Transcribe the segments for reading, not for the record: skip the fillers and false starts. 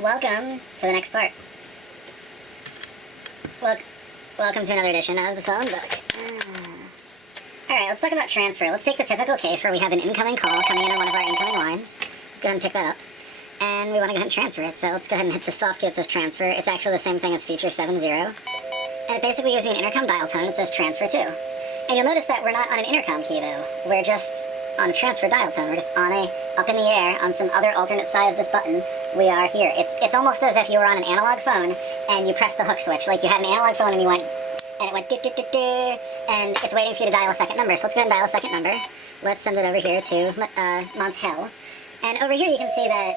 Welcome to the next part. Welcome to another edition of the phone book. Alright, let's talk about transfer. Let's take the typical case where we have an incoming call coming in on one of our incoming lines. Let's go ahead and pick that up. And we want to go ahead and transfer it, so let's go ahead and hit the soft key that says transfer. It's actually the same thing as feature 70. And it basically gives me an intercom dial tone. It says transfer 2. And you'll notice that we're not on an intercom key, though. We're just on a transfer dial tone. We're just on a, up in the air, on some other alternate side of this button. We are here. It's almost as if you were on an analog phone and you press the hook switch. Like you had an analog phone and you went, and it went do-do-do-do, and it's waiting for you to dial a second number. So let's go ahead and dial a second number. Let's send it over here to Montel. And over here you can see that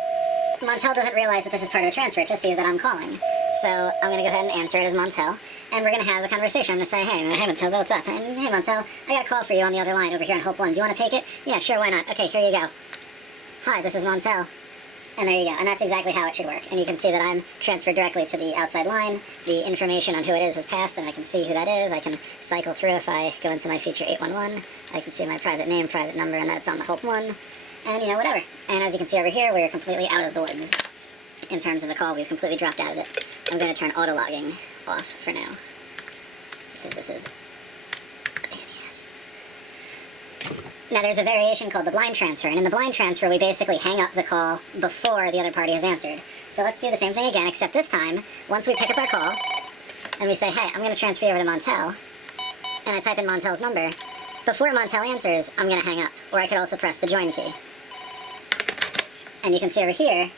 Montel doesn't realize that this is part of a transfer. It just sees that I'm calling. So I'm going to go ahead and answer it as Montel. And we're going to have a conversation. I'm going to say, hey Montel, what's up? And hey Montel, I got a call for you on the other line over here on Hope 1. Do you want to take it? Yeah, sure, why not? Okay, here you go. Hi, this is Montel. And there you go. And that's exactly how it should work. And you can see that I'm transferred directly to the outside line. The information on who it is passed, and I can see who that is. I can cycle through if I go into my feature 811. I can see my private name, private number, and that's on the Hope 1. And, you know, whatever. And as you can see over here, we're completely out of the woods. In terms of the call, we've completely dropped out of it. I'm going to turn auto-logging off for now. Because this is a pain in the ass. Now there's a variation called the blind transfer, and in the blind transfer we basically hang up the call before the other party has answered. So let's do the same thing again, except this time, once we pick up our call, and we say, hey, I'm going to transfer you over to Montel, and I type in Montel's number, before Montel answers, I'm going to hang up, or I could also press the join key. And you can see over here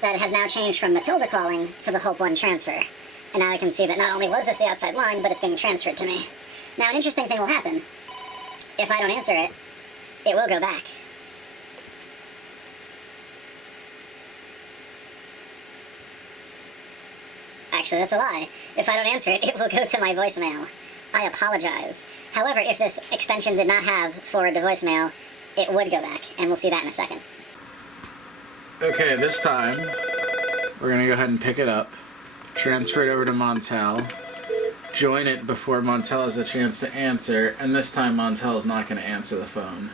that it has now changed from Matilda calling to the Hope 1 transfer. And now I can see that not only was this the outside line, but it's being transferred to me. Now an interesting thing will happen. If I don't answer it, it will go back. Actually, that's a lie. If I don't answer it, it will go to my voicemail. I apologize. However, if this extension did not have forward to voicemail, it would go back, and we'll see that in a second. Okay, this time, we're gonna go ahead and pick it up, transfer it over to Montel, join it before Montel has a chance to answer, and this time Montel is not gonna answer the phone.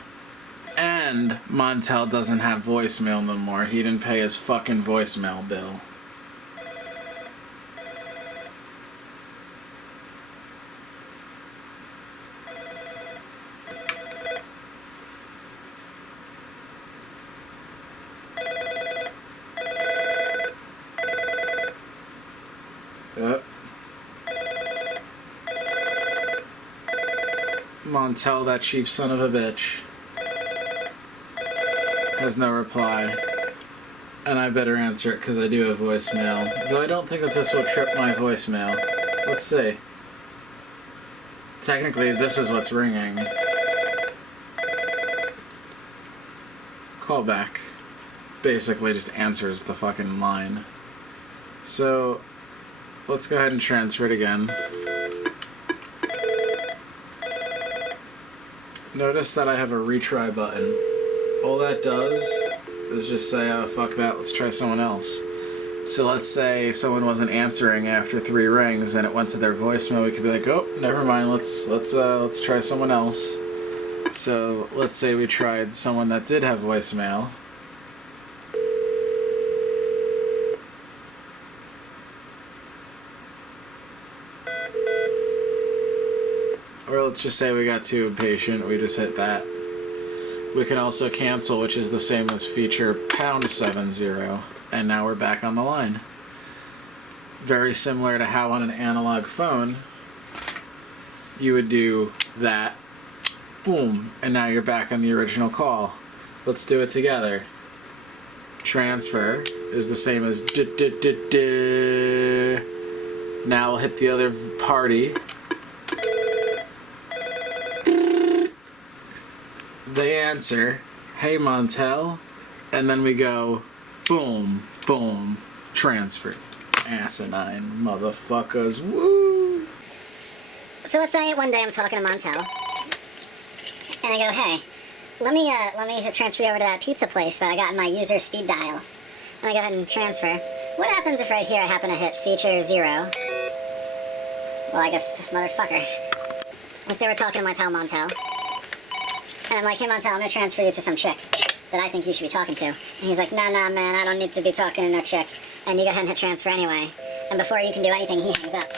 And Montel doesn't have voicemail no more. He didn't pay his fucking voicemail bill. Montel, that cheap son of a bitch, has no reply. And I better answer it because I do have voicemail. Though I don't think that this will trip my voicemail. Let's see. Technically, this is what's ringing. Callback. Basically just answers the fucking line. So, let's go ahead and transfer it again. Notice that I have a retry button. All that does is just say, oh, fuck that, let's try someone else. So let's say someone wasn't answering after 3 rings and it went to their voicemail, we could be like, oh, never mind, let's try someone else. So let's say we tried someone that did have voicemail. Or let's just say we got too impatient, we just hit that. We can also cancel, which is the same as feature #70, and now we're back on the line. Very similar to how on an analog phone, you would do that, boom, and now you're back on the original call. Let's do it together. Transfer is the same as Now we'll hit the other party. They answer, hey Montel, and then we go, boom, boom, transfer. Asinine motherfuckers, woo! So let's say one day I'm talking to Montel, and I go, hey, let me transfer you over to that pizza place that I got in my user speed dial. And I go ahead and transfer. What happens if right here I happen to hit feature 0? Well, I guess, motherfucker. Let's say we're talking to my pal Montel. And I'm like, hey Montel, I'm gonna transfer you to some chick that I think you should be talking to. And he's like, nah, man, I don't need to be talking to no chick. and you go ahead and hit transfer anyway. And before you can do anything, he hangs up.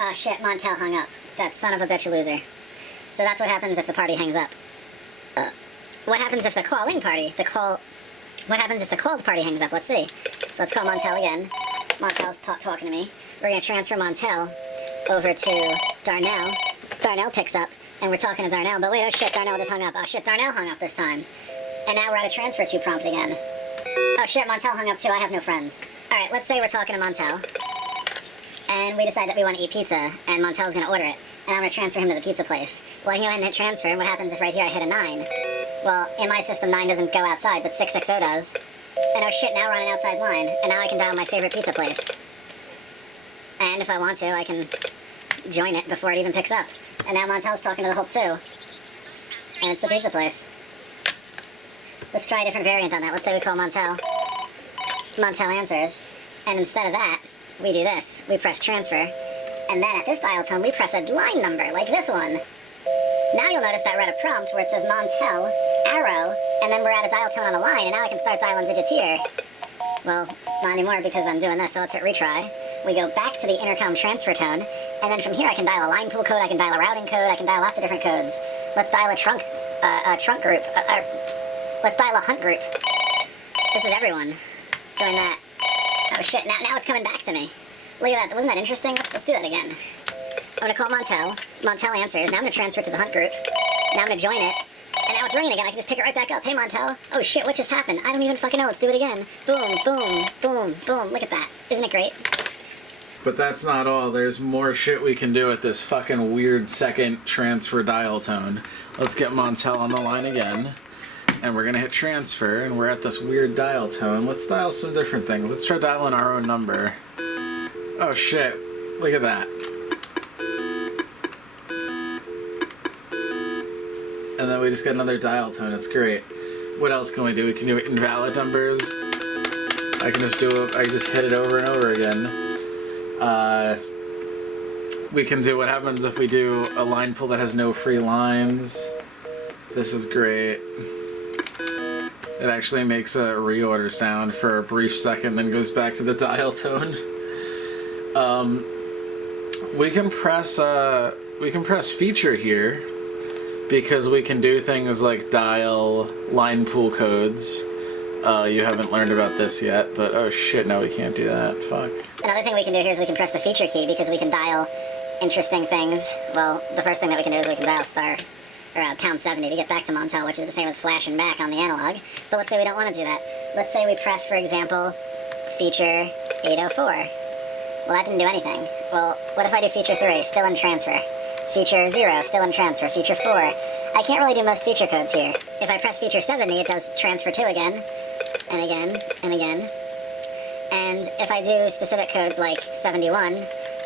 Oh shit, Montel hung up. That son of a bitch loser. So that's what happens if the party hangs up. What happens if the calling party, what happens if the called party hangs up? Let's see. So let's call Montel again. Montel's talking to me. We're gonna transfer Montel over to Darnell. Darnell picks up, and we're talking to Darnell, but wait, oh shit, Darnell just hung up. Oh shit, Darnell hung up this time. And now we're at a transfer to prompt again. Oh shit, Montel hung up too, I have no friends. Alright, let's say we're talking to Montel, and we decide that we want to eat pizza, and Montel's gonna order it, and I'm gonna transfer him to the pizza place. Well, I can go ahead and hit transfer, and what happens if right here I hit a 9? Well, in my system, 9 doesn't go outside, but 660 does. And oh shit, now we're on an outside line, and now I can dial my favorite pizza place. And if I want to, I can join it before it even picks up. And now Montel's talking to the Hulk too. And it's the pizza place. Let's try a different variant on that. Let's say we call Montel. Montel answers. And instead of that, we do this. We press transfer. And then at this dial tone, we press a line number, like this one. Now you'll notice that we're at a prompt where it says Montel, arrow, and then we're at a dial tone on a line, and now I can start dialing digits here. Well, not anymore because I'm doing this, so let's hit retry. We go back to the intercom transfer tone, and then from here I can dial a line pool code, I can dial a routing code, I can dial lots of different codes. Let's dial a trunk group. Let's dial a hunt group. This is everyone. Join that. Oh shit, now it's coming back to me. Look at that, wasn't that interesting? Let's do that again. I'm gonna call Montel. Montel answers. Now I'm gonna transfer to the hunt group. Now I'm gonna join it. And now it's ringing again. I can just pick it right back up. Hey, Montel. Oh shit, what just happened? I don't even fucking know. Let's do it again. Boom, boom, boom, boom. Look at that. Isn't it great? But that's not all. There's more shit we can do with this fucking weird second transfer dial tone. Let's get Montel on the line again. And we're gonna hit transfer, and we're at this weird dial tone. Let's dial some different things. Let's try dialing our own number. Oh shit. Look at that. And then we just get another dial tone. It's great. What else can we do? We can do invalid numbers. I can just hit it over and over again. We can do what happens if we do a line pull that has no free lines. This is great. It actually makes a reorder sound for a brief second, then goes back to the dial tone. We can press feature here, because we can do things like dial line pool codes. You haven't learned about this yet, but oh shit, no, we can't do that. Fuck. Another thing we can do here is we can press the feature key because we can dial interesting things. Well, the first thing that we can do is we can dial pound 70 to get back to Montel, which is the same as flashing back on the analog. But let's say we don't want to do that. Let's say we press, for example, feature 804. Well, that didn't do anything. Well, what if I do feature 3, still in transfer? Feature 0, still in transfer. Feature 4. I can't really do most feature codes here. If I press feature 70, it does transfer 2 again, and again, and again. And if I do specific codes like 71,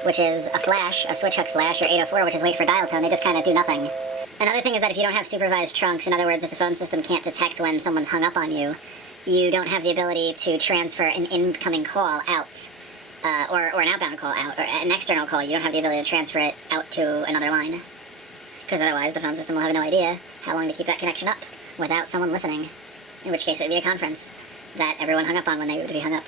which is a flash, a switch hook flash, or 804, which is wait for dial tone, they just kind of do nothing. Another thing is that if you don't have supervised trunks, in other words, if the phone system can't detect when someone's hung up on you, you don't have the ability to transfer an incoming call out. Or an outbound call out, or an external call. You don't have the ability to transfer it out to another line. Because otherwise the phone system will have no idea how long to keep that connection up without someone listening. In which case it would be a conference that everyone hung up on when they would be hung up.